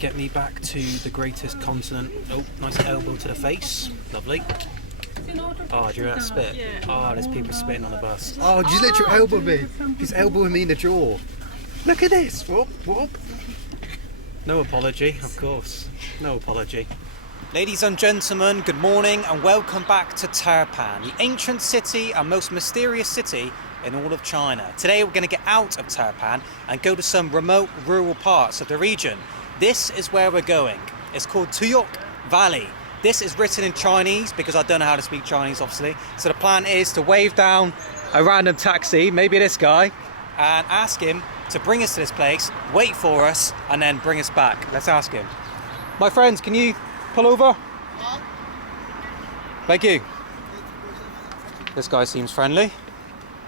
get me back to the greatest continent. Oh, nice elbow to the face. Lovely. Oh, do you hear that spit? Oh, there's people spitting on the bus. Oh, just let your elbow be. He's elbowing me in the jaw. Look at this. Whoop, whoop. No apology, of course. No apology. Ladies and gentlemen, good morning and welcome back to Turpan, the ancient city and most mysterious city in all of China. Today we're going to get out of Turpan and go to some remote rural parts of the region. This is where we're going. It's called Tuyok Valley. This is written in Chinese because I don't know how to speak Chinese, obviously. So the plan is to wave down a random taxi, maybe this guy, and ask him to bring us to this place, wait for us, and then bring us back. Let's ask him. My friends, can you pull over? Thank you. This guy seems friendly.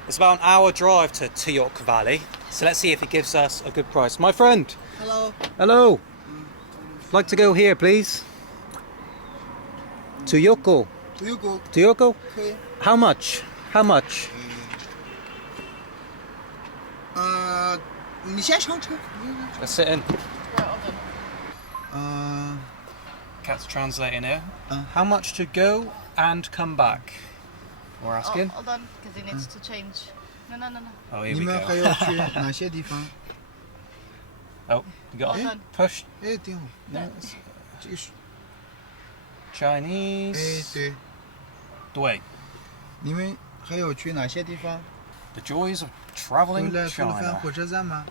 It's about an hour drive to Tuyok Valley, so let's see if he gives us a good price. My friend. Hello. Hello. Like to go here, please. Tuyoko. Tuyoko. Tuyoko? Okay. How much? How much? 你先上车。 Let's sit in. Cat's translating here. How much to go and come back? We're asking. Hold on, because he needs to change. No. Oh, here 你 we 们 go. 还要去哪些地方？ Oh, you got Hold it? on. Push. 哎，挺好。这个是， Chinese. 哎，对，对. 你们还要去哪些地方？ The joys of 回 traveling 来吐鲁番 China. 火车站吗？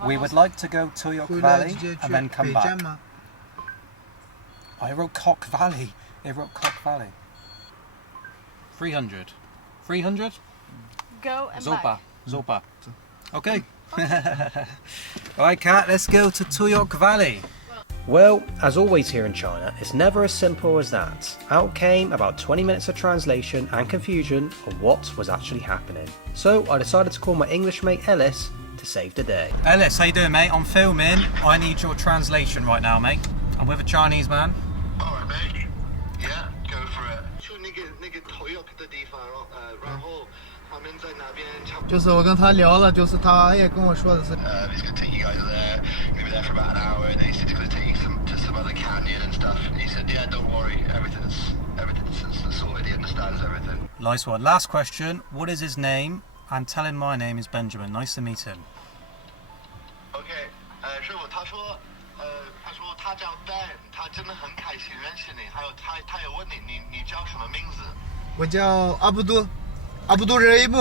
We would like to go to Tuyok 回来 Valley 直接去 and then come 北 back. 站吗？ I wrote Cock Valley. They wrote Cock Valley. 300. 300? Go and Zopa. back. Zopa. Okay. Alright, Kat, let's go to Tuyok Valley. Well, as always here in China, it's never as simple as that. Out came about 20 minutes of translation and confusion of what was actually happening. So I decided to call my English mate Ellis to save the day. Ellis, how you doing, mate? I'm filming. I need your translation right now, mate. I'm with a Chinese man. Alright, mate. Yeah, go for it. 去那个 Tuyok 的地方，然后他们在那边差不多。就是我跟他聊了，就是他也跟我说的是， He's gonna take you guys there. You're gonna be there for about an hour. And then he said he's gonna take you to some other canyon and stuff. And he said, yeah, don't worry, everything's sorted. He understands everything. Nice one. Last question. What is his name? And tell him my name is Benjamin. Nice to meet him. OK， 师傅，他说他叫 Dan， 他真的很开心认识你。还有他也问你叫什么名字？我叫阿布杜，阿布杜热伊布。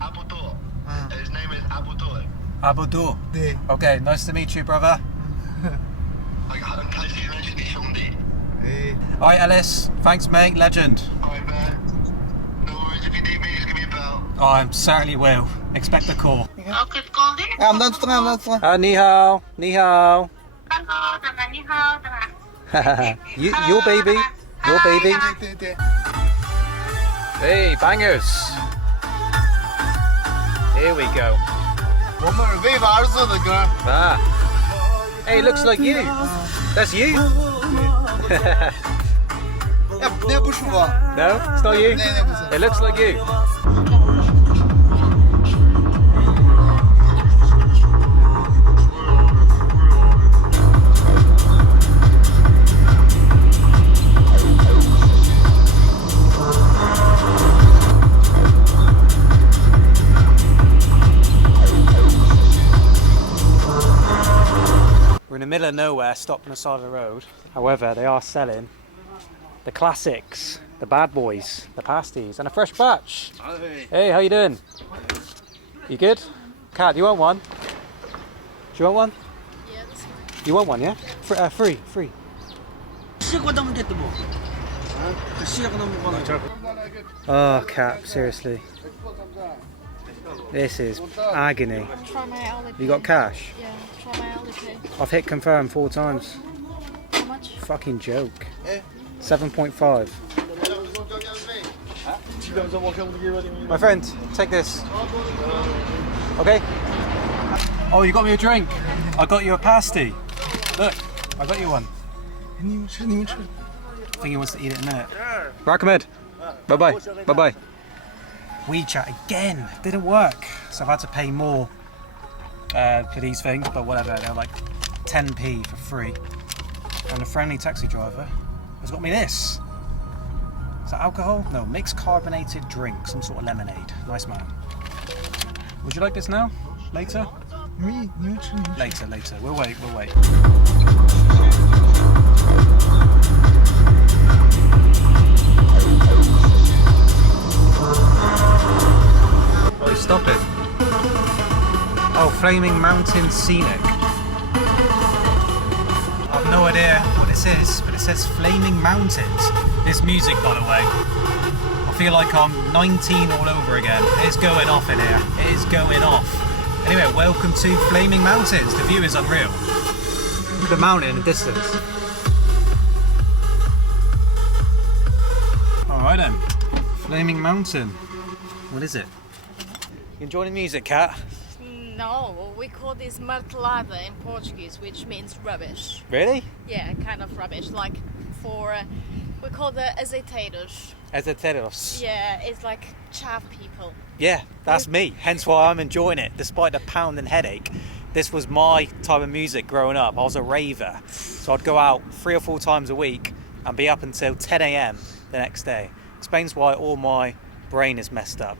阿布多。His name is Abu Dur. Abudu. 对。 Okay, nice to meet you, brother. 很开心认识你兄弟。哎。 Alright, Ellis. Thanks, mate. Legend. Alright, man. No worries. If you need me, just give me a bell. Oh, I certainly will. Expect a call. Okay, Goldie. 啊，我们等等，我们等。 Ni hao. Ni hao. Hello, 你好， Your baby. Your baby. 对对。 Hey, bangers. Here we go. 我们为娃而做的歌。 Ah. Hey, looks like you. That's you. 那不是我。 No, it's not you. 那不是。 It looks like you. We're in the middle of nowhere, stopped on the side of the road. However, they are selling the classics, the bad boys, the pasties, and a fresh batch. Hey, how you doing? You good? Kat, do you want one? Do you want one? Yeah, that's fine. You want one, yeah? Free. Oh, Kat, seriously. This is agony. Try my Alipay. You got cash? Yeah, try my Alipay. I've hit confirm 4 times. How much? Fucking joke. 7.5. My friend, take this. Okay? Oh, you got me a drink. I got you a pasty. Look, I got you one. 你们吃，你们吃。 I think he wants to eat it in there. Recommend. Bye-bye. Bye-bye. WeChat again. Didn't work. So I've had to pay more for these things, but whatever. They're like 10p for free. And a friendly taxi driver has got me this. Is that alcohol? No, mixed carbonated drink, some sort of lemonade. Nice man. Would you like this now? Later? Later. We'll wait. Oh, he's stopping. Oh, Flaming Mountain Scenic. I've no idea what this is, but it says Flaming Mountains. This music, by the way, I feel like I'm 19 all over again. It is going off in here. It is going off. Anyway, welcome to Flaming Mountains. The view is unreal. Look at the mountain in the distance. Alright then. Flaming Mountain. What is it? You enjoying the music, Kat? No, we call this martelada in Portuguese, which means rubbish. Really? Yeah, kind of rubbish. Like for, we call the azeiteiros. Azeiteiros. Yeah, it's like chav people. Yeah, that's me. Hence why I'm enjoying it, despite the pounding headache. This was my type of music growing up. I was a raver. So I'd go out 3 or 4 times a week and be up until 10 a.m. the next day. Explains why all my brain is messed up.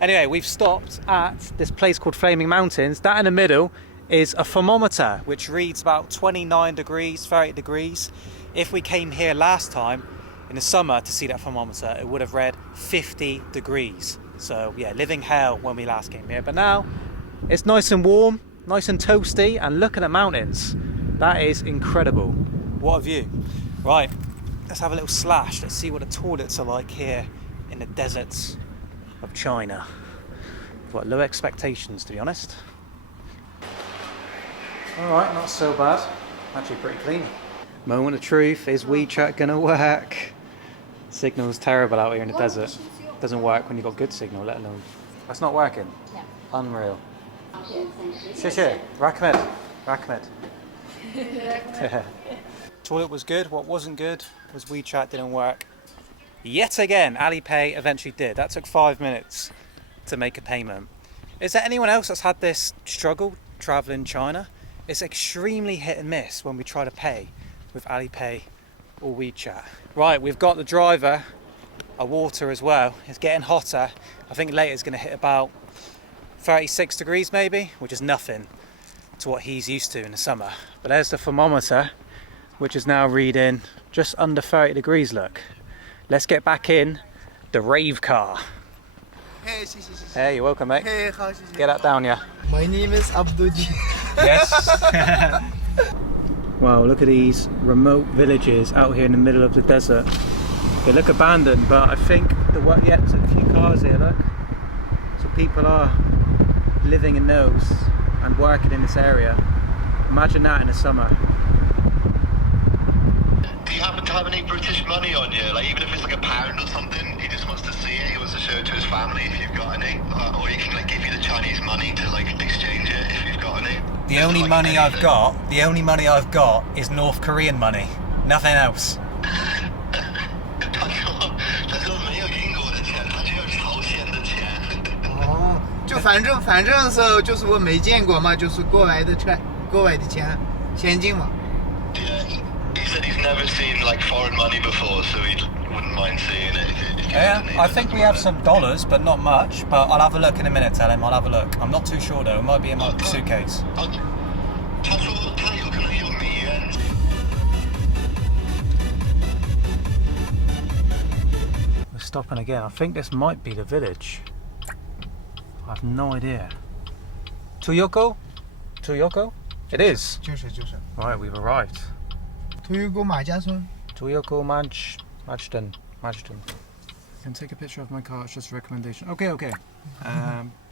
Anyway, we've stopped at this place called Flaming Mountains. That in the middle is a thermometer, which reads about 29 degrees, 30 degrees. If we came here last time in the summer to see that thermometer, it would have read 50 degrees. So yeah, living hell when we last came here. But now it's nice and warm, nice and toasty, and look at the mountains. That is incredible. What a view. Right, let's have a little slash. Let's see what the toilets are like here in the deserts of China. I've got low expectations, to be honest. Alright, not so bad. Actually pretty clean. Moment of truth, is WeChat gonna work? Signal's terrible out here in the desert. Doesn't work when you've got good signal, let alone. That's not working? Yeah. Unreal. Shit. Rahmed. Toilet was good. What wasn't good was WeChat didn't work. Yet again, Alipay eventually did. That took 5 minutes to make a payment. Is there anyone else that's had this struggle traveling China? It's extremely hit and miss when we try to pay with Alipay or WeChat. Right, we've got the driver a water as well. It's getting hotter. I think later it's going to hit about 36 degrees maybe, which is nothing to what he's used to in the summer. But there's the thermometer, which is now reading just under 30 degrees, look. Let's get back in the rave car. Hey, you're welcome, mate. Hey, Get that down, yeah. My name is Abdulji. Yes. Wow, look at these remote villages out here in the middle of the desert. They look abandoned, but I think there's a few cars here, look. So people are living in those and working in this area. Imagine that in the summer. Do you happen to have any British money on you? Like, even if it's like £1 or something, he just wants to see it, he wants to show it to his family if you've got any. Or he can like give you the Chinese money to like exchange it if you've got any. The only money I've got is North Korean money. Nothing else. 就反正是就是我没见过嘛，就是国外的钱现金嘛。 Yeah, he said he's never seen like foreign money before, so he wouldn't mind seeing it. Yeah, I think we have some dollars, but not much. But I'll have a look in a minute, tell him. I'll have a look. I'm not too sure though. It might be in my suitcase. 他说他有可能有美元。 We're stopping again. I think this might be the village. I have no idea. Tuyoko? It is. 就是。 Right, we've arrived. Tuyok 마자손. Tuyoko Majden. You can take a picture of my car, it's just a recommendation. Okay.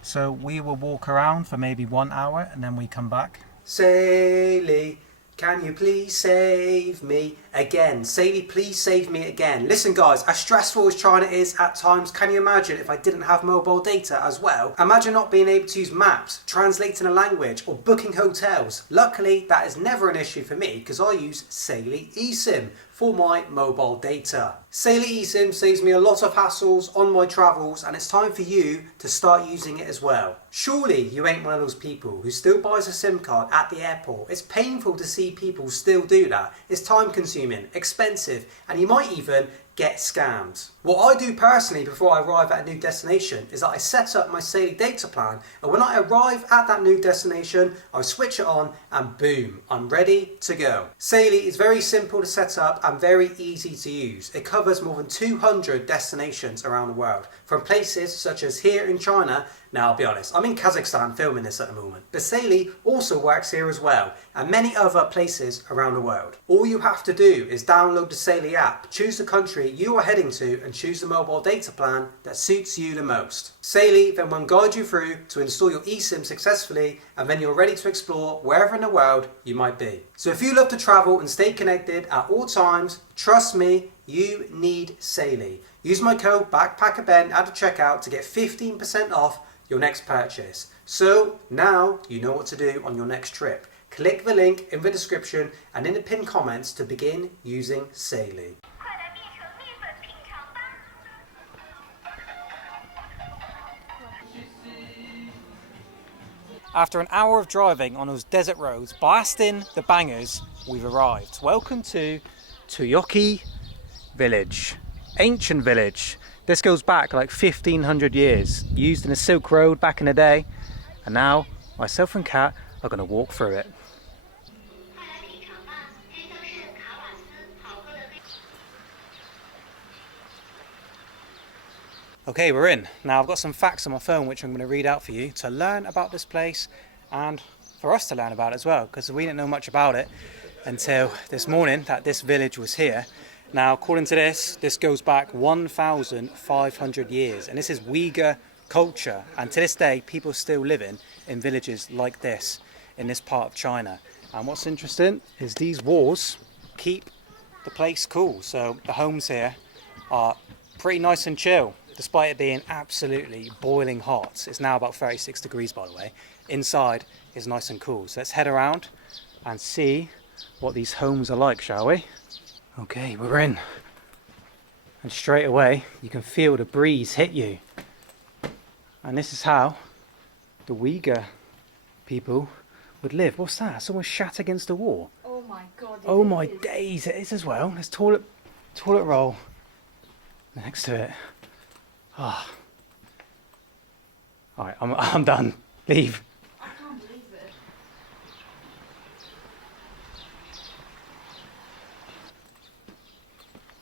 So we will walk around for maybe 1 hour and then we come back. Saily, can you please save me again? Saily, please save me again. Listen guys, as stressful as China is at times, can you imagine if I didn't have mobile data as well? Imagine not being able to use maps, translating a language or booking hotels. Luckily, that is never an issue for me because I use Saily eSIM for my mobile data. Saily eSIM saves me a lot of hassles on my travels, and it's time for you to start using it as well. Surely you ain't one of those people who still buys a SIM card at the airport. It's painful to see people still do that. It's time consuming, expensive, and you might even get scammed. What I do personally before I arrive at a new destination is that I set up my Saily data plan, and when I arrive at that new destination, I switch it on and boom, I'm ready to go. Saily is very simple to set up and very easy to use. It covers more than 200 destinations around the world, from places such as here in China. Now, I'll be honest, I'm in Kazakhstan filming this at the moment, but Saily also works here as well, and many other places around the world. All you have to do is download the Saily app, choose the country you are heading to, and choose the mobile data plan that suits you the most. Saily then will guide you through to install your eSIM successfully, and then you're ready to explore wherever in the world you might be. So if you love to travel and stay connected at all times, trust me, you need Saily. Use my code BACKPACKERBEN at the checkout to get 15% off your next purchase. So now you know what to do on your next trip. Click the link in the description and in the pinned comments to begin using Saily. After an hour of driving on those desert roads, blasting the bangers, we've arrived. Welcome to Tuyok village, ancient village. This goes back like 1500 years, used in the Silk Road back in the day, and now myself and Kat are going to walk through it. Okay, we're in. Now I've got some facts on my phone which I'm going to read out for you to learn about this place and for us to learn about it as well, because we didn't know much about it until this morning that this village was here. Now, according to this goes back 1,500 years, and this is Uyghur culture, and to this day people still living in villages like this in this part of China. And what's interesting is these walls keep the place cool, so the homes here are pretty nice and chill despite it being absolutely boiling hot. It's now about 36 degrees, by the way. Inside is nice and cool. So let's head around and see what these homes are like, shall we? Okay, we're in. And straight away, you can feel the breeze hit you. And this is how the Uyghur people would live. What's that? Someone shat against the wall. Oh my god. Oh my days, it is as well. There's toilet roll next to it. Ah. Oh. Alright, I'm done. Leave. I can't believe it.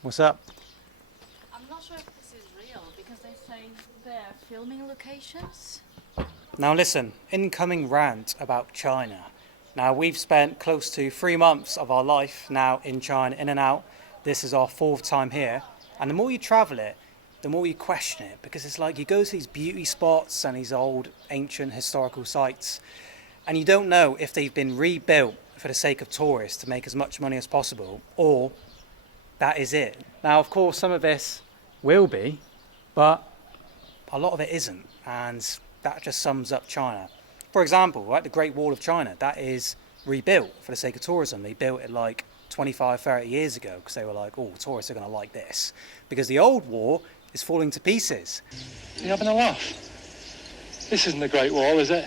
What's up? I'm not sure if this is real because they say they're filming locations. Now listen, incoming rant about China. Now we've spent close to 3 months of our life now in China, in and out. This is our 4th time here. And the more you travel it, the more you question it, because it's like you go to these beauty spots and these old ancient historical sites and you don't know if they've been rebuilt for the sake of tourists to make as much money as possible, or that is it. Now of course some of this will be, but a lot of it isn't, and that just sums up China. For example, right, the Great Wall of China, that is rebuilt for the sake of tourism. They built it like 25, 30 years ago because they were like, oh, tourists are going to like this. Because the old wall is falling to pieces. You having a laugh? This isn't the Great Wall, is it?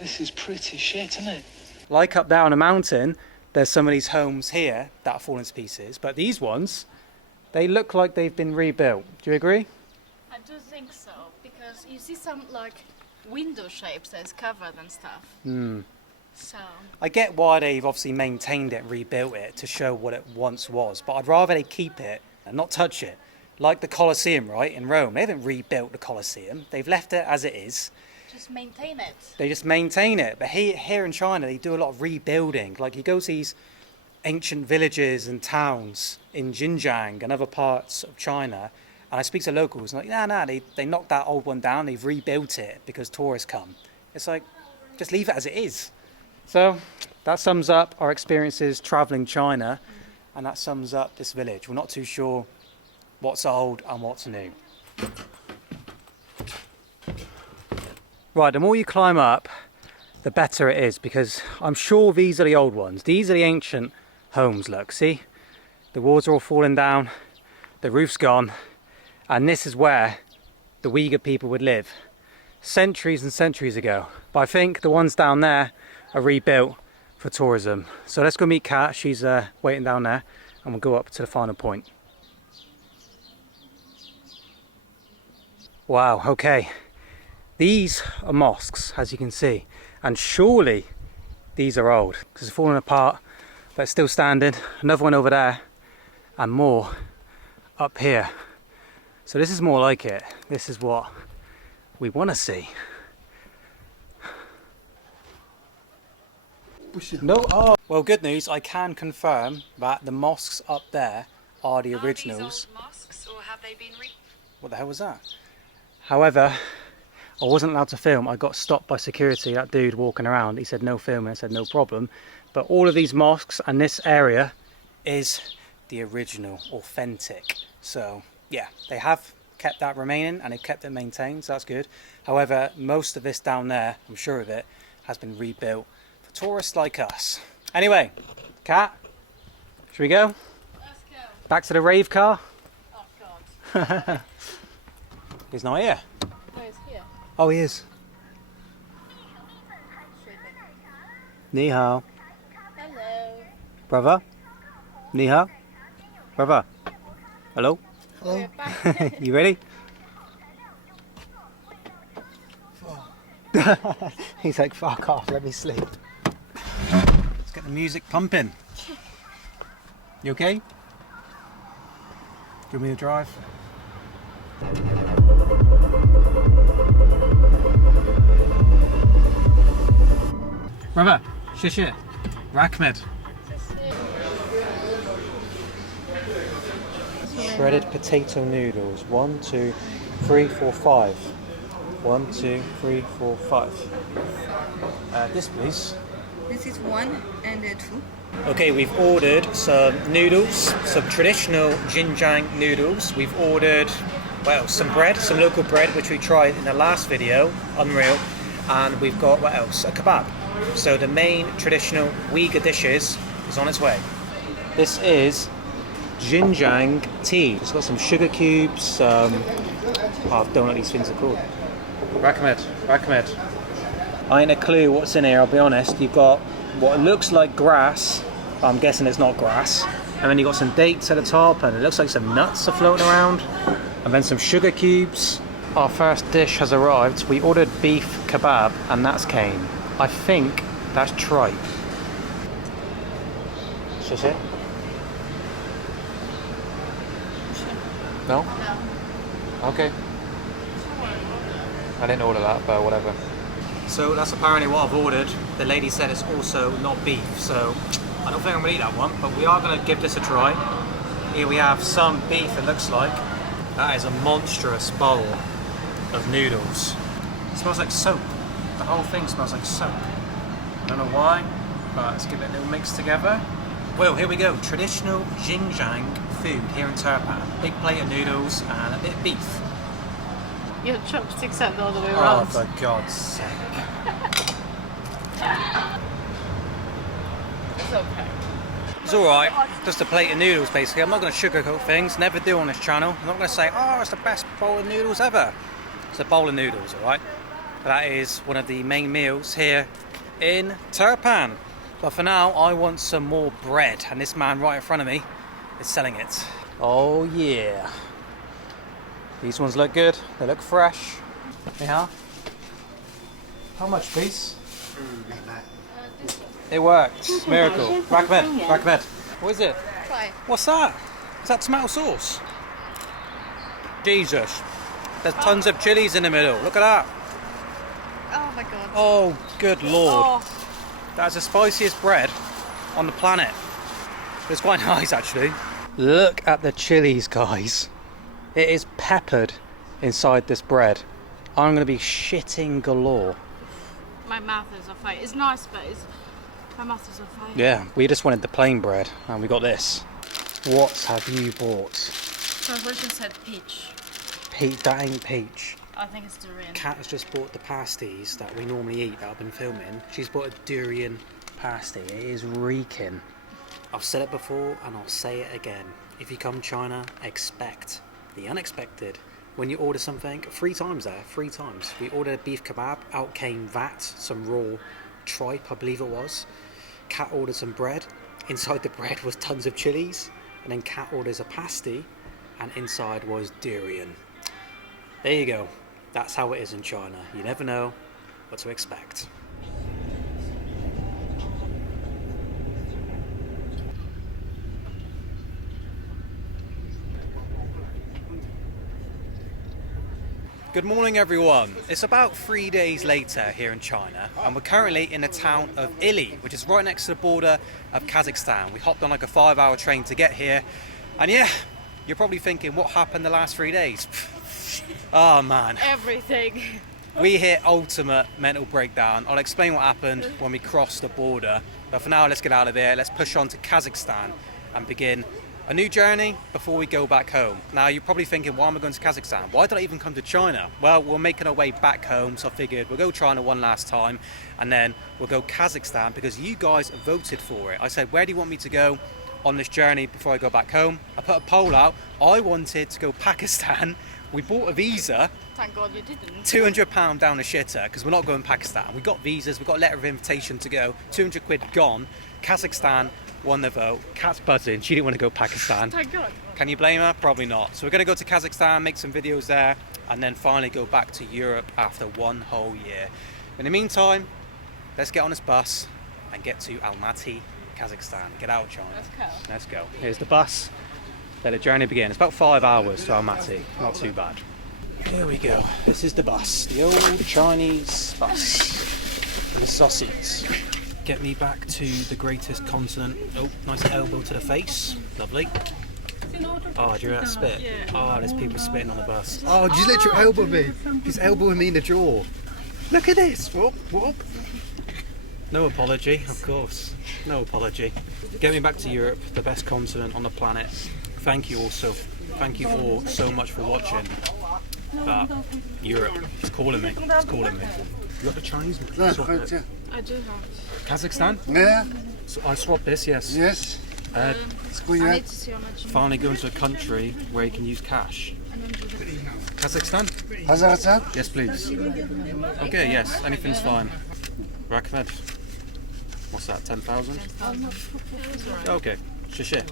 This is pretty shit, isn't it? Like up there on a mountain, there's some of these homes here that are falling to pieces, but these ones, they look like they've been rebuilt. Do you agree? I do think so, because you see some like window shapes that's covered and stuff. So I get why they've obviously maintained it and rebuilt it to show what it once was, but I'd rather they keep it and not touch it. Like the Colosseum, right, in Rome. They haven't rebuilt the Colosseum. They've left it as it is. just maintain it. They just maintain it. But here in China, they do a lot of rebuilding. Like you go to these ancient villages and towns in Xinjiang and other parts of China, and I speak to locals, and like, they knocked that old one down, they've rebuilt it because tourists come. It's like, just leave it as it is. So that sums up our experiences traveling China, and that sums up this village. We're not too sure what's old and what's new. Right, the more you climb up, the better it is, because I'm sure these are the old ones. These are the ancient homes, look, see? The walls are all falling down. the roof's gone, and this is where the Uyghur people would live centuries and centuries ago. But I think the ones down there are rebuilt for tourism. So let's go meet Kat. She's waiting down there, and we'll go up to the final point. Wow, okay. These are mosques, as you can see, and surely these are old because they're falling apart, but still standing. Another one over there, and more up here. So this is more like it. This is what we want to see. No, oh. Well, good news. I can confirm that the mosques up there are the originals. Are these old mosques, or have they been What the hell was that? However, I wasn't allowed to film. I got stopped by security, that dude walking around. He said no filming. I said no problem. But all of these mosques and this area is the original, authentic. So yeah, they have kept that remaining and they've kept it maintained, so that's good. However, most of this down there, I'm sure of it, has been rebuilt for tourists like us. Anyway, Kat, should we go? Let's go. Back to the rave car? Oh God. He's not here. No, it's here. Oh, he is. Ni hao. Hello. Brother? Ni hao? Brother? Hello? We're back. You ready? He's like, fuck off, let me sleep. Let's get the music pumping. You okay? Do you want me to drive? Brother, shish. Rakmed. Shredded potato noodles. 1, 2, 3, 4, 5. 1, 2, 3, 4, 5. This please. This is 1 and 2. Okay, we've ordered some noodles, some traditional Xinjiang noodles. We've ordered, well, some bread, some local bread, which we tried in the last video, unreal. And we've got, what else? A kebab. So the main traditional Uyghur dishes is on its way. This is Xinjiang tea. It's got some sugar cubes, I don't know what these things are called. Rakmed. I ain't a clue what's in here, I'll be honest. You've got what looks like grass, but I'm guessing it's not grass. And then you've got some dates at the top, and it looks like some nuts are floating around. And then some sugar cubes. Our first dish has arrived. We ordered beef kebab, and that's came. I think that's tripe. Is it? No? No. Okay. I didn't order that, but whatever. So that's apparently what I've ordered. The lady said it's also not beef, so I don't think I'm gonna eat that one, but we are gonna give this a try. Here we have some beef, it looks like. That is a monstrous bowl of noodles. It smells like soap. The whole thing smells like soap. I don't know why, but let's give it a little mix together. Well, here we go. Traditional Xinjiang food here in Turpan. Big plate of noodles and a bit of beef. Your chopsticks are the other way Oh, around. for God's sake. It's okay. It's alright. Just a plate of noodles, basically. I'm not going to sugarcoat things. Never do on this channel. I'm not going to say, oh, it's the best bowl of noodles ever. It's a bowl of noodles, alright? That is one of the main meals here in Turpan. But for now, I want some more bread. And this man right in front of me is selling it. Oh, yeah. These ones look good. They look fresh. Yeah. How much, please? It works. Miracle. Rakmed. What is it? Try. What's that? Is that tomato sauce? Jesus. There's tons of chilies in the middle. Look at that. Oh my God. Oh, good lord. Oh. That's the spiciest bread on the planet. It's quite nice, actually. Look at the chilies, guys. It is peppered inside this bread. I'm going to be shitting galore. My mouth is on fire. It's nice, but my mouth is on fire. Yeah, we just wanted the plain bread, and we got this. What have you bought? Translation said peach. Peach, that ain't peach. I think it's durian. Kat has just bought the pasties that we normally eat that I've been filming. She's bought a durian pasty. It is reeking. I've said it before and I'll say it again. If you come China, expect the unexpected. When you order something, 3 times there, 3 times. We ordered a beef kebab, out came that, some raw tripe, I believe it was. Kat ordered some bread. Inside the bread was tons of chilies. And then Kat orders a pasty, and inside was durian. There you go. That's how it is in China. You never know what to expect. Good morning everyone. It's about 3 days later here in China and we're currently in the town of Ili, which is right next to the border of Kazakhstan. We hopped on like a 5-hour train to get here and yeah, you're probably thinking what happened the last 3 days? Oh man. Everything. We hit ultimate mental breakdown. I'll explain what happened when we crossed the border, but for now let's get out of here. Let's push on to Kazakhstan and begin a new journey before we go back home. Now you're probably thinking, why am I going to Kazakhstan? Why did I even come to China? Well, we're making our way back home, so I figured we'll go China one last time and then we'll go Kazakhstan because you guys voted for it. I said, where do you want me to go on this journey before I go back home? I put a poll out. I wanted to go Pakistan. We bought a visa. Thank God you didn't. £200 down the shitter because we're not going Pakistan. We got visas, we got a letter of invitation to go. 200 quid gone. Kazakhstan won the vote. Kat's buzzing. She didn't want to go Pakistan. Thank God. Can you blame her? Probably not. So we're going to go to Kazakhstan, make some videos there, and then finally go back to Europe after 1 whole year. In the meantime, let's get on this bus and get to Almaty, Kazakhstan. Get out of China. Let's go. Here's the bus. Let the journey begin. It's about 5 hours to Almaty. Not too bad. Here we go. This is the bus. The old Chinese bus. And this is our seats. Get me back to the greatest continent. Oh, nice elbow to the face. Lovely. Oh, do you hear that spit? Oh, there's people spitting on the bus. Oh, just let your elbow be. He's elbowing me in the jaw. Look at this. Whoop, whoop. No apology, of course. No apology. Get me back to Europe, the best continent on the planet. Thank you all so much for watching. But Europe, it's calling me. It's calling me. You got the Chinese chocolate? I do have. Kazakhstan? Yeah. So I swapped this, yes. Yes. I need to see how much. Finally going to a country where you can use cash. Kazakhstan? Kazakhstan? Yes, please. Okay, yes, anything's fine. Rakmed. What's that, 10,000? Okay, shit.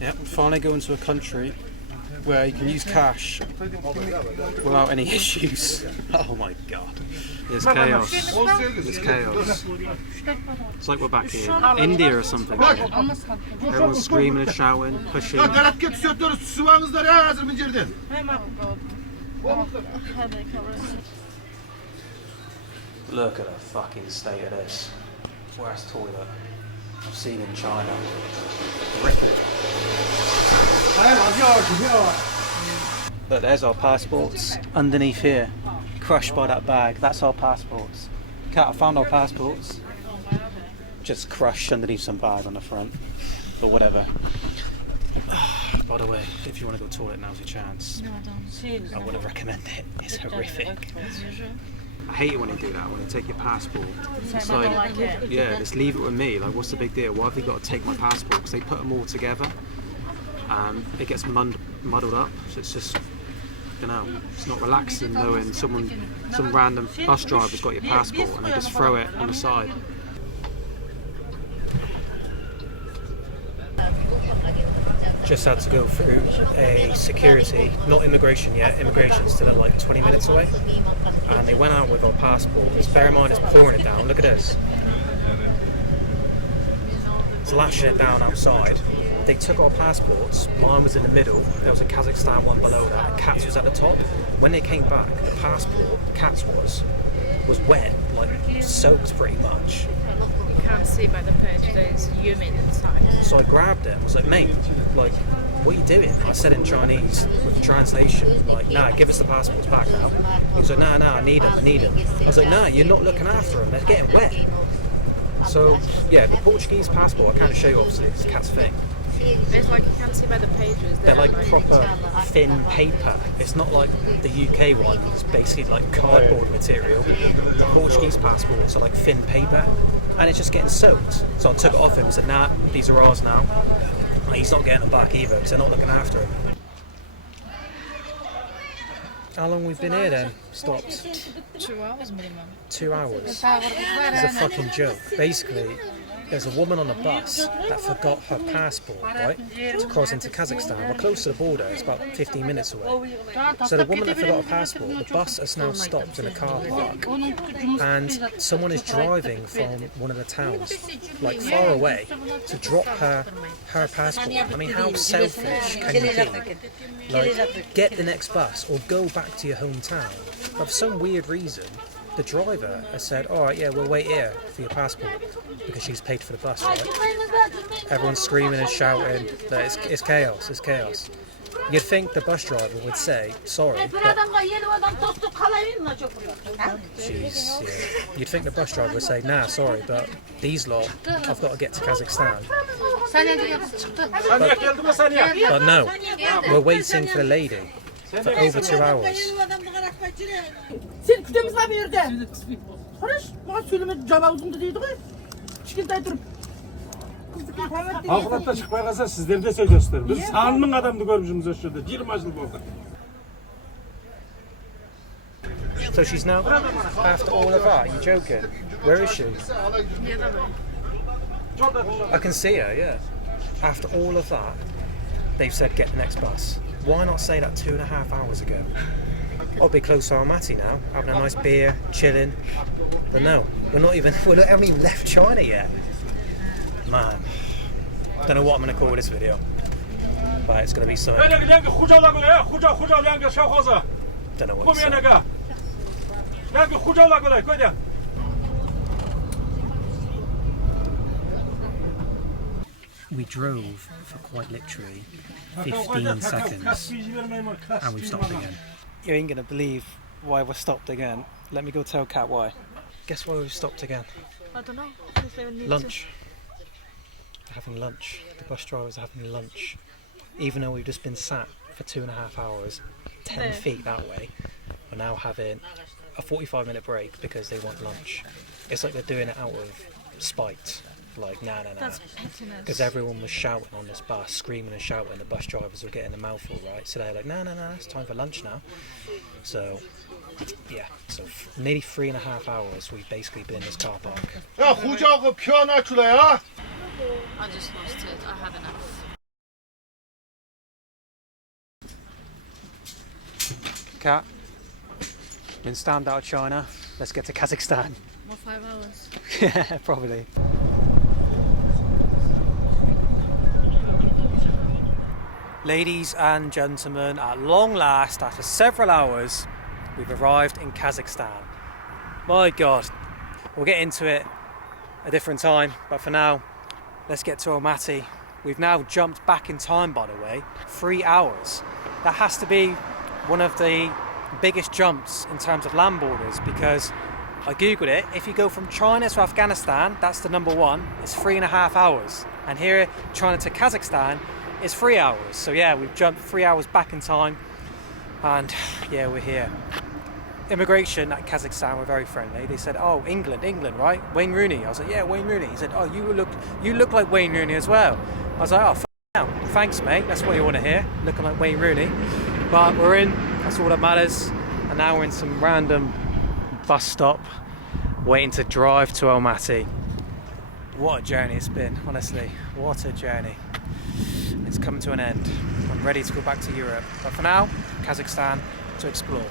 Yep, finally going to a country where you can use cash without any issues. Oh my god. There's chaos. There's chaos. It's like we're back here in India or something. Everyone's screaming and shouting, pushing. Look at the fucking state of this. Worst toilet I've seen in China. Horrific. Look, there's our passports underneath here. Crushed by that bag. That's our passports. Kat, I found our passports. Just crushed underneath some bag on the front. But whatever. By the way, if you want to go to the toilet, now's your chance. No, I don't. I wouldn't recommend it. It's horrific. I hate it when they do that, when they take your passport. It's like, yeah, just leave it with me. Like, what's the big deal? Why have they got to take my passport? Because they put them all together and it gets muddled up. So it's just, you know, it's not relaxing knowing some random bus driver's got your passport and they just throw it on the side. Just had to go through a security, not immigration yet, immigration's still at like 20 minutes away. And they went out with our passports. Bear in mind it's pouring it down, look at this. It's lashing it down outside. They took our passports, mine was in the middle, there was a Kazakhstan one below that, and Kat's was at the top. When they came back, the passport, Kat's was wet, like soaked pretty much. You can't see by the page there's humid inside. So I grabbed it, I was like, mate, like, what are you doing? I said in Chinese with the translation, like, nah, give us the passports back now. He was like, nah, I need them. I was like, nah, you're not looking after them, they're getting wet. So, yeah, the Portuguese passport, I can't show you obviously, it's Kat's thing. It's like you can't see by the pages. They're like proper thin paper. It's not like the UK one, it's basically like cardboard material. The Portuguese passports are like thin paper. and it's just getting soaked. So I took it off him and said, nah, these are ours now. And he's not getting them back either because they're not looking after him. How long we've been here then? Stopped? 2 hours minimum. 2 hours. It's a fucking joke. Basically, there's a woman on a bus that forgot her passport, right, to cross into Kazakhstan. We're close to the border, it's about 15 minutes away. So the woman that forgot her passport, the bus has now stopped in a car park, and someone is driving from one of the towns, like far away, to drop her passport. I mean, how selfish can you be? Like, get the next bus or go back to your hometown. But for some weird reason, the driver has said, alright, yeah, we'll wait here for your passport, because she's paid for the bus, right? Everyone's screaming and shouting that it's chaos, it's chaos. You'd think the bus driver would say, sorry, but jeez, yeah. You'd think the bus driver would say, nah, sorry, but these lot, I've got to get to Kazakhstan. But no, we're waiting for the lady for over 2 hours. Sen kütemiz var bir yerde. Karış, bana söyleme cevabında değildi ki. Şikayet durup. Halkılatta çıkmaya kalsa sizler de söylüyorsunuz. Biz sanının adamını görmüşüz aşağıda. 20 yıl oldu. So she's now, after all of that, are you joking? Where is she? I can see her, yeah. After all of that, they've said get the next bus. Why not say that 2.5 hours ago? I'll be close to Almaty now, having a nice beer, chilling. But no, we haven't even left China yet. Man, don't know what I'm going to call this video, but it's going to be something. Don't know what it's saying. We drove for quite literally 15 seconds and we've stopped again. You ain't gonna believe why we're stopped again. Let me go tell Kat why. Guess why we've stopped again? I don't know. Lunch. We're having lunch. The bus drivers are having lunch. Even though we've just been sat for 2.5 hours, 10 feet that way, we're now having a 45-minute break because they want lunch. It's like they're doing it out of spite. Like, nah. That's pettiness. Because everyone was shouting on this bus, screaming and shouting. The bus drivers were getting a mouthful, right? So they're like, nah, it's time for lunch now. So, yeah. So nearly 3.5 hours we've basically been in this car park. I just lost it. I have enough. Kat, been stamped out of China. Let's get to Kazakhstan. More 5 hours. Yeah, probably. Ladies and gentlemen, at long last, after several hours, we've arrived in Kazakhstan. My God, we'll get into it a different time, but for now, let's get to Almaty. We've now jumped back in time, by the way, 3 hours. That has to be one of the biggest jumps in terms of land borders, because I googled it. If you go from China to Afghanistan, that's the number one, it's 3.5 hours. And here, China to Kazakhstan, it's 3 hours. So yeah, we've jumped 3 hours back in time, and yeah, we're here. Immigration at Kazakhstan were very friendly. They said, oh, England, right? Wayne Rooney. I was like, yeah, Wayne Rooney. He said, oh, you look like Wayne Rooney as well. I was like, oh, now, thanks, mate. That's what you want to hear, looking like Wayne Rooney. But we're in, that's all that matters. And now we're in some random bus stop, waiting to drive to Almaty. What a journey it's been, honestly. What a journey. It's coming to an end. I'm ready to go back to Europe. But for now, Kazakhstan to explore.